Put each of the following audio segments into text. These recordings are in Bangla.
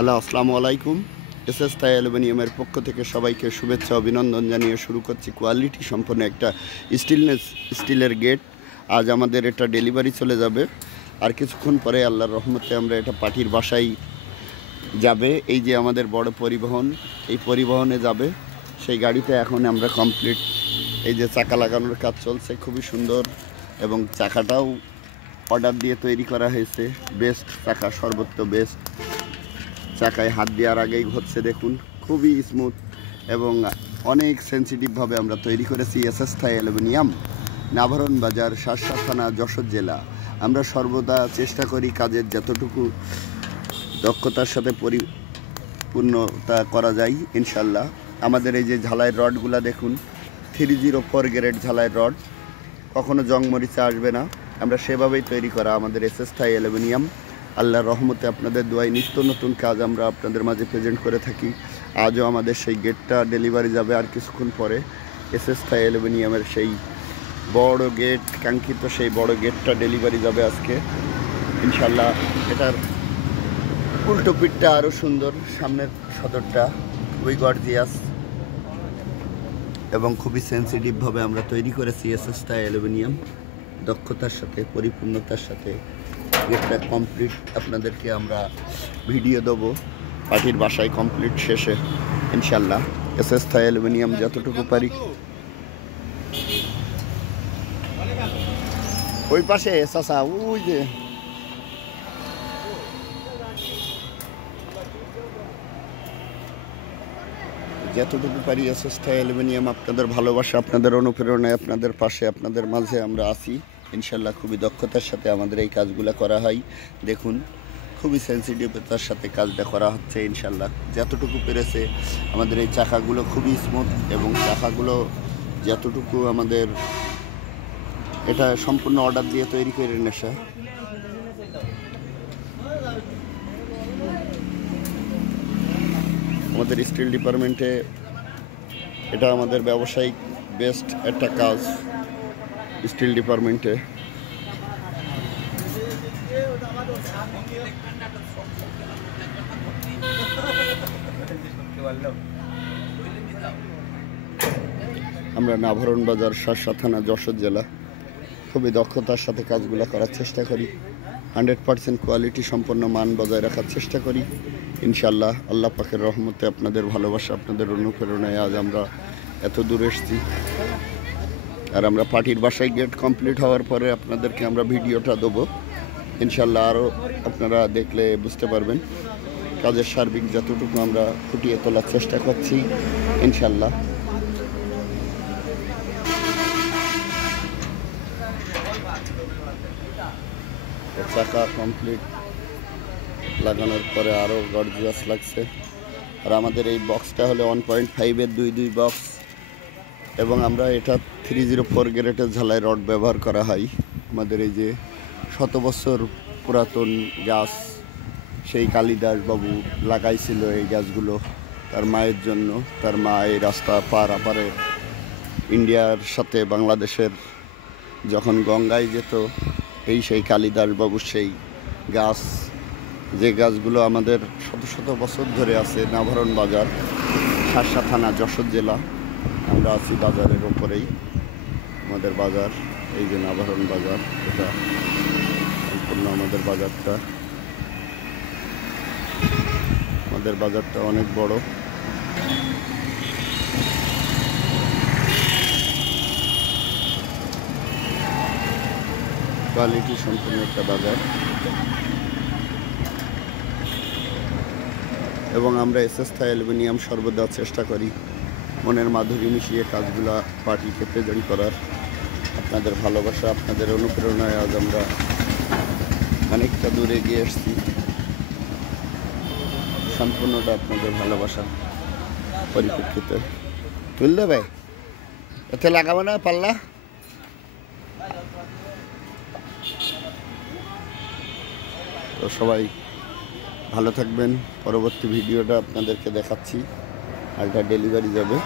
হ্যালো, আসসালামু আলাইকুম। এসএস থাই অ্যালুমিনিয়ামের পক্ষ থেকে সবাইকে শুভেচ্ছা অভিনন্দন জানিয়ে শুরু করছি কোয়ালিটি সম্পন্ন একটা স্টিলের গেট। আজ আমাদের এটা ডেলিভারি চলে যাবে, আর কিছুক্ষণ পরে আল্লাহর রহমতে আমরা এটা পার্টির বাসায় যাবে। এই যে আমাদের বড় পরিবহন, এই পরিবহনে যাবে। সেই গাড়িটা এখন আমরা কমপ্লিট, এই যে চাকা লাগানোর কাজ চলছে, খুবই সুন্দর, এবং চাকাটাও অর্ডার দিয়ে তৈরি করা হয়েছে। বেস্ট চাকা, সর্বোচ্চ বেস্ট। চাকায় হাত দেওয়ার আগেই হচ্ছে, দেখুন, খুবই স্মুথ এবং অনেক সেন্সিটিভভাবে আমরা তৈরি করেছি। এসএস থাই অ্যালুমিনিয়াম, নাভারণ বাজার, শার্শা থানা, যশোর জেলা। আমরা সর্বদা চেষ্টা করি কাজের যতটুকু দক্ষতার সাথে পরিপূর্ণতা করা যায় ইনশাল্লাহ। আমাদের এই যে ঝালাইয়ের রডগুলা দেখুন, 304 গ্রেড ঝালাইয়ের রড, কখনো জং মরিচা আসবে না। আমরা সেভাবেই তৈরি করা আমাদের এসএস থাই অ্যালুমিনিয়াম। আল্লাহর রহমতে আপনাদের দোয়ায় নিত্য নতুন কাজ আমরা আপনাদের মাঝে প্রেজেন্ট করে থাকি। আজও আমাদের সেই গেটটা ডেলিভারি যাবে আর কিছুক্ষণ পরে। এসএস থাই অ্যালুমিনিয়ামের সেই বড় গেট, কাঙ্ক্ষিত সেই বড় গেটটা ডেলিভারি যাবে আজকে ইনশাল্লাহ। এটার উল্টো পিঠটা আরও সুন্দর, সামনের সদরটা খুবই গর্জিয়াস এবং খুবই সেন্সিটিভভাবে আমরা তৈরি করেছি এসএস থাই অ্যালুমিনিয়াম। দক্ষতার সাথে, পরিপূর্ণতার সাথে গেটটা কমপ্লিট আপনাদেরকে আমরা ভিডিও দেবো পার্টির বাসায় কমপ্লিট শেষে ইনশাল্লাহ। এসএস থাই অ্যালুমিনিয়াম যতটুকু পারি। ওই পাশে চাচা, ওই যে যতটুকু পারি এসএস থাই অ্যালুমিনিয়াম আপনাদের ভালোবাসা, আপনাদের অনুপ্রেরণায়, আপনাদের পাশে, আপনাদের মাঝে আমরা আছি ইনশাল্লাহ। খুবই দক্ষতার সাথে আমাদের এই কাজগুলো করা হয়। দেখুন, খুবই সেন্সিটিভতার সাথে কাজটা করা হচ্ছে ইনশাল্লাহ। যতটুকু পেরেছে আমাদের এই চাকাগুলো খুবই স্মুথ, এবং চাকাগুলো যতটুকু আমাদের, এটা সম্পূর্ণ অর্ডার দিয়ে তৈরি করে নেশা। আমাদের স্টিল ডিপার্টমেন্টে এটা আমাদের ব্যবসায়িক বেস্ট একটা কাজ স্টিল ডিপার্টমেন্টে। আমরা নাভারণ বাজার, শার্শা থানা, যশোর জেলা। খুবই দক্ষতার সাথে কাজগুলো করার চেষ্টা করি। 100% কোয়ালিটি সম্পন্ন মান বজায় রাখার চেষ্টা করি ইনশাল্লাহ। আল্লাহ পাকের রহমতে, আপনাদের ভালোবাসা, আপনাদের অনুপ্রেরণায় আজ আমরা এত দূর এসেছি। আর আমরা পার্টির বাসায় গেট কমপ্লিট হওয়ার পরে আপনাদেরকে আমরা ভিডিওটা দেবো ইনশাল্লাহ। আরও আপনারা দেখলে বুঝতে পারবেন কাজের সার্বিক যতটুকু আমরা ফুটিয়ে তোলার চেষ্টা করছি ইনশাল্লাহ। চাকা কমপ্লিট লাগানোর পরে আরও গর্জিয়াস লাগছে। আর আমাদের এই বক্সটা হলো 1.5-এর 2 বক্স, এবং আমরা এটা 304 গ্রেডের ঝালাই রড ব্যবহার করা হয়। আমাদের এই যে 100 বছর পুরাতন গাছ, সেই কালিদাস বাবু লাগাইছিল এই গাছগুলো তার মায়ের জন্য। তার মা এই রাস্তা পারে ইন্ডিয়ার সাথে বাংলাদেশের যখন গঙ্গায় যেত, সেই কালিদাস বাবুর সেই গাছ, যে গাছগুলো আমাদের শত শত বছর ধরে আছে। নাভারণ বাজার, শার্শা থানা, যশোর জেলা। আমরা আছি বাজারের ওপরেই, আমাদের বাজার এই যে নাভারণ বাজার। এটা সম্পূর্ণ আমাদের বাজারটা, আমাদের বাজারটা অনেক বড়। কোয়ালিটি সম্পূর্ণ একটা বাজার, এবং আমরা এসএস থাই অ্যালুমিনিয়াম সর্বদা চেষ্টা করি মনের মাধুরী মিশিয়ে কাজগুলা পার্টিকে প্রেজেন্ট করার। আপনাদের ভালোবাসা, আপনাদের অনুপ্রেরণায় আজ আমরা অনেকটা দূরে এগিয়ে এসেছি। সম্পূর্ণটা আপনাদের ভালোবাসা পরিপ্রেক্ষিতে। তুল দেবে, এতে লাগাবো না পাল্লা। তো সবাই ভালো থাকবেন। পরবর্তী ভিডিওটা আপনাদেরকে দেখাচ্ছি, আর এটা ডেলিভারি যাবে।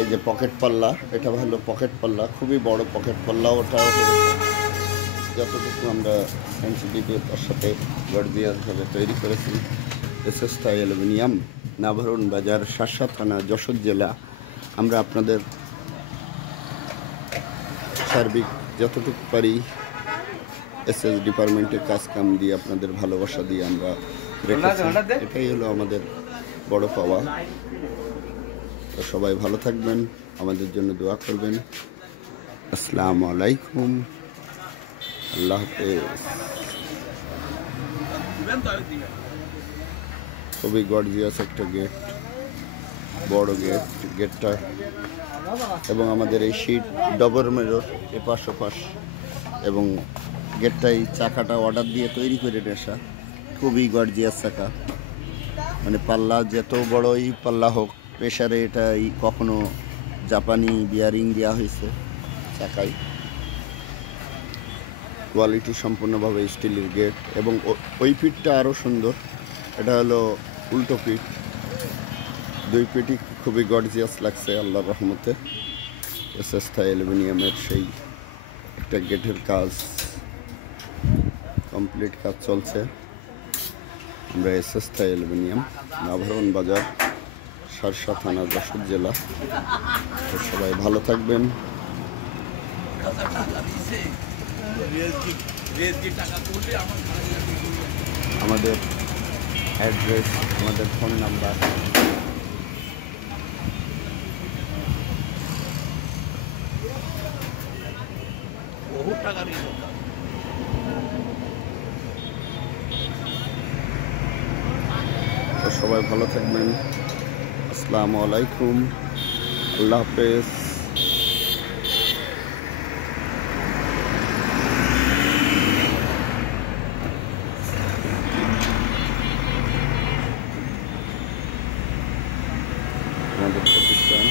এই যে পকেট পাল্লা, এটা হলো পকেট পাল্লা, খুবই বড় পকেট পাল্লা। ওটাও যতটুকু আমরা সেন্সিটিভিটির সাথে গর্জিয়াসভাবে তৈরি করেছি। এসএস থাই অ্যালুমিনিয়াম, নাভারণ বাজার, শার্শা থানা, যশোর জেলা। আমরা আপনাদের সার্বিক যতটুকু পারি এসএস ডিপার্টমেন্টের কাজ কাম দিয়ে আপনাদের ভালোবাসা দিয়ে আমরা রেখেছি। এটাই হলো আমাদের বড় পাওয়া। তো সবাই ভালো থাকবেন, আমাদের জন্য দোয়া করবেন। আসসালামু আলাইকুম, আল্লাহ হাফেজ। খুবই গর্জিয়াস একটা গেট, বড় গেট। গেটটা এবং আমাদের এই শীট ডবল মেরর এপাশ ওপাশ, এবং গেটটাই চাকাটা অর্ডার দিয়ে তৈরি করে নেশা। খুবই গর্জিয়াস চাকা, মানে পাল্লা যত বড়ই পাল্লা হোক, প্রেশারে এটা কখনো জাপানি বিয়ারিং দেওয়া হয়েছে চাকায়। কোয়ালিটি সম্পূর্ণভাবে স্টিলের গেট, এবং ওই পিঠটা আরও সুন্দর। এটা হলো উল্টো পিঠ, দুই পিঠই খুবই গর্জিয়াস লাগছে আল্লাহর রহমতে। এসএস থাই অ্যালুমিনিয়ামের সেই একটা গেটের কাজ কমপ্লিট, কাজ চলছে। আমরা এসএস থাই অ্যালুমিনিয়াম, নাভারণ বাজার, শার্শা থানা, যশোর জেলা। তো সবাই ভালো থাকবেন। আমাদের অ্যাড্রেস, আমাদের ফোন নাম্বার। তো সবাই ভালো থাকবেন। আসসালামু আলাইকুম, আল্লাহ হাফেজ। আমাদের প্রতিষ্ঠান